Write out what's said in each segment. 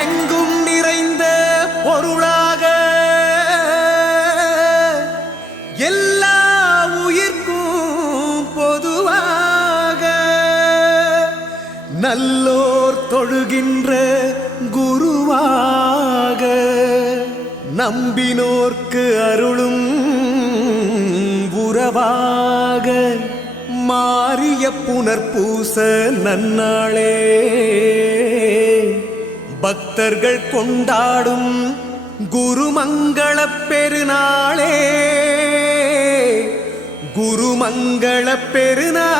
எங்கும் நிறைந்த பொருளாக எல்லா உயிர்க்கும் பொதுவாக நல்லோர் தொழுகின்ற குருவாக நம்பினோர்க்கு அருளும் உறவாக மாறிய புனர்பூச நன்னாளே பக்தர்கள் கொண்டாடும் குருமங்கள பெருநாளே குருமங்கள பெருநாளே.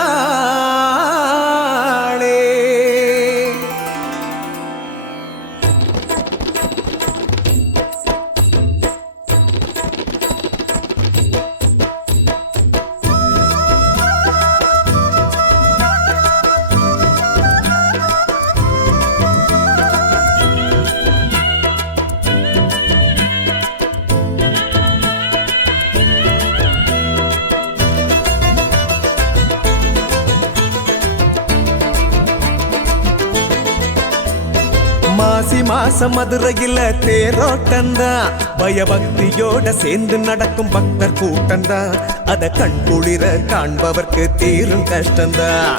மாசி மாசம் மதுரையில தேரோட்டந்தான் பயபக்தியோட சேர்ந்து நடக்கும் பக்தர் கூட்டந்தான் அத கண்குளிர காண்பவர்க்கு தீரும் கஷ்டந்தான்.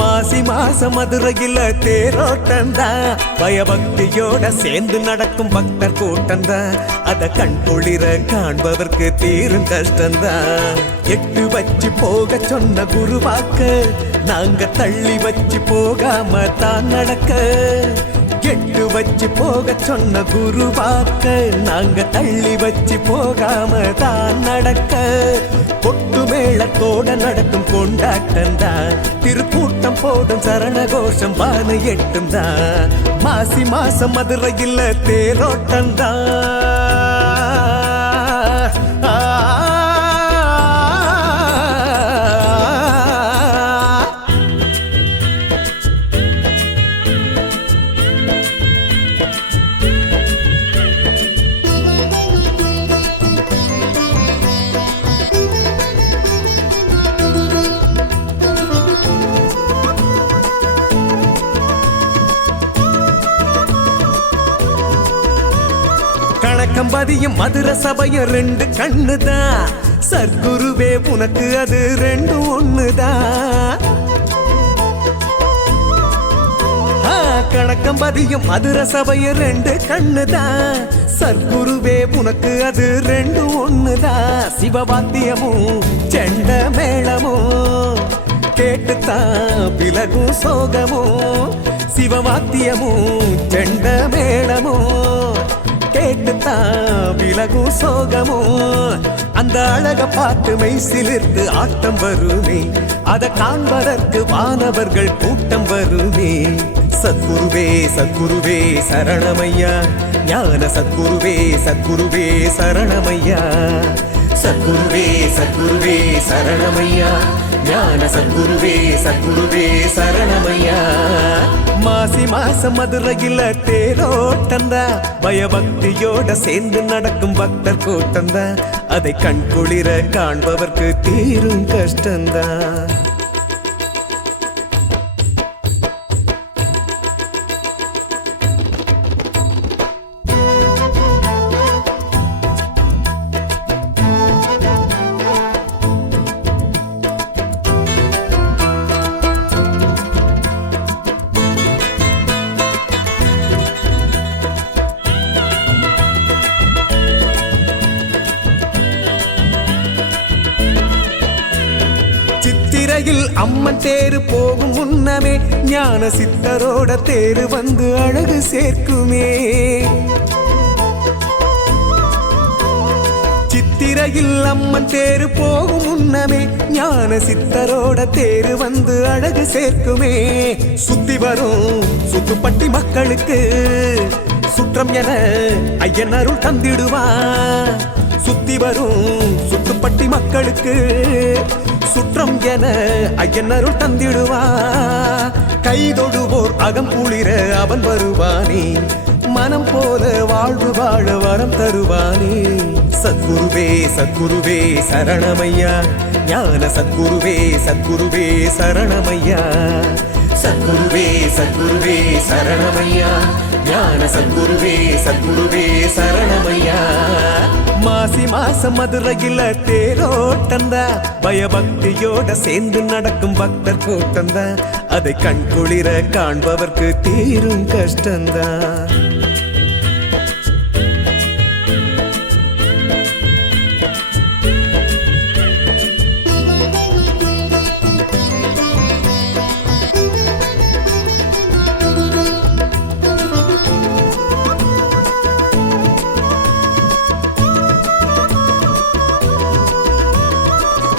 மாசி மாசம் மதுரையில தேரோட்டந்தான் பயபக்தியோட சேர்ந்து நடக்கும் பக்தர் கூட்டந்தான் அத கண்குளிர காண்பவர்க்கு தீரும் கஷ்டந்தான். எட்டு வச்சு போக சொன்ன குருவாக்க நாங்க தள்ளி வச்சு போகாம தான் நடக்க எட்டு வச்சு போக சொன்ன குருவாக்க நாங்க தள்ளி வச்சு போகாம தான் நடக்க கொட்டு மேளத்தோட நடக்கும் கொண்டாட்டம்தான் திருக்கூட்டம் போடும் சரண கோஷம் பான எட்டும் தான் மாசி மாசம் மதுரையில் தேரோட்டம்தான். கணக்கம்பதியும் மதுர சபையும் ரெண்டு கண்ணுதான் சர்க்குருவே உனக்கு அது ரெண்டு ஒண்ணுதான். கணக்கம்பதியும் மதுர சபையும் ரெண்டு கண்ணுதான் சர்க்குருவே உனக்கு அது ரெண்டு ஒண்ணுதான். சிவவாத்தியமும் செண்ட மேளமும் கேட்டுத்தான் விலகும் சோகமும் சிவவாத்தியமும் செண்ட மேளமும் கேட்டுத்தான் விலகும் சோகமும் அந்த அழக பார்த்து மெய்சிலிருந்து ஆட்டம் வருமே அதை காண்பதற்கு வானவர்கள் கூட்டம் வருமே. சத்குருவே சத்குருவே சரணமையா ஞான சத்குருவே சத்குருவே சரணமையா சத்குருவே சத்குருவே சரணமையா ஞான சத்குருவே சத்குருவே சரணமையா. மாசி மாசம் மதுரையில் தேரோட்டந்தா பயபக்தியோட சேர்ந்து நடக்கும் பக்தர் கூட்டந்தா அதை கண்குளிர காண்பவர்க்கு தீரும் கஷ்டந்தான். சித்திரையில் அம்மன் தேரு போகும் முன்னமே ஞான சித்தரோட தேரு வந்து அழகு சேர்க்குமே. சித்திரையில் அம்மன் தேரு போகும் முன்னமே ஞான சித்தரோட தேரு வந்து அழகு சேர்க்குமே. சுத்தி வரும் சுத்துப்பட்டி மக்களுக்கு சுற்றம் என ஐயன் அருள் தந்திடுவான். சுத்தி வரும் சுத்துப்பட்டி மக்களுக்கு சுற்றம் என ஐயன் அருள் தந்திடுவா. கைதொடுவோர் அகம் குளிர அவன் வருவானே மனம் போல வாழ்வு வாழ வரம் தருவானே. சத்குருவே சத்குருவே சரணமையா ஞான சத்குருவே சத்குருவே சரணமையா சத்குருவே சத்குருவே சரணமையா ஞான சத்குருவே சத்குருவே சரணமையா மாசி மாசம் மதுரையில தேரோட்டந்தா பயபக்தியோட சேர்ந்து நடக்கும் பக்தர் கூட்டந்தா அதை கண்குளிர காண்பவர்க்கு தீரும் கஷ்டந்தா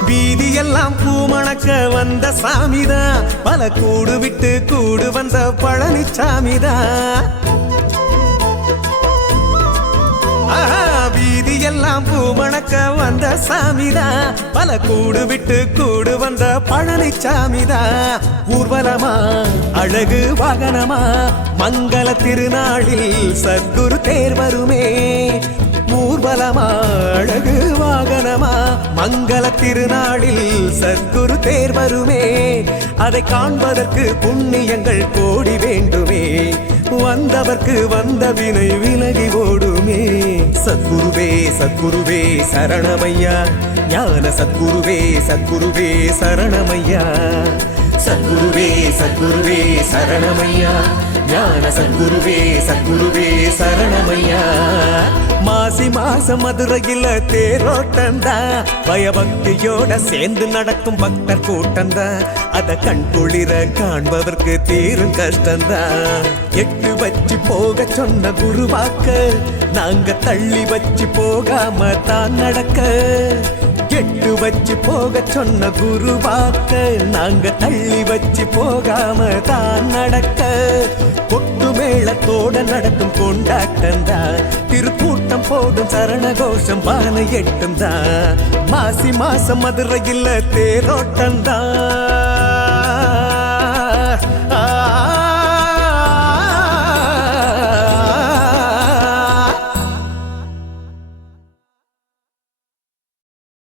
வீதியெல்லாம் பூமணக்க வந்த சாமிதான் பல கூடு விட்டு கூடு வந்த பழனிச்சாமிதான் வீதியெல்லாம் பூமணக்க வந்த சாமிதான் பல கூடு விட்டு கூடு வந்த பழனிச்சாமிதான் ஊர்வலமா அழகு வாகனமா மங்கள திருநாளில் சத்குரு தேர் வருமே ஊர்வலமா அழகு வாகனமா மங்கள திருநாளில் சத்குரு தேர் வருமே அதை காண்பதற்கு புண்ணியங்கள் கோடி வேண்டுமே வந்தவர்க்கு வந்த வினை விலகி ஓடுமே சத்குருவே சத்குருவே சரணமையா ஞான சத்குருவே சத்குருவே சரணமையா சத்குருவே சத்குருவே சரணமையா ஞான சத்குருவே சத்குருவே சரணமையா மாசி மாசம் மதுரையில தேரோட்டந்தா பயபக்தியோட சேர்ந்து நடக்கும் பக்தர் கூட்டந்தா அத கண்குளிர காண்பவர்க்கு தீரும் கஷ்டந்தா எட்டு வச்சு போக சொன்ன குருவாக்க நாங்க தள்ளி வச்சு போகாம தான் நடக்க எட்டு வச்சு போக சொன்ன குருவாக்க நாங்க தள்ளி வச்சு போகாம தான் நடக்க கொட்டு மேளத்தோட நடக்கும் கொண்டாட்டந்தா திருக்கூட்டம் போடும் சரண கோஷம் பானை எட்டுந்தா மாசி மாசம் மதுரையில் தேரோட்டந்தா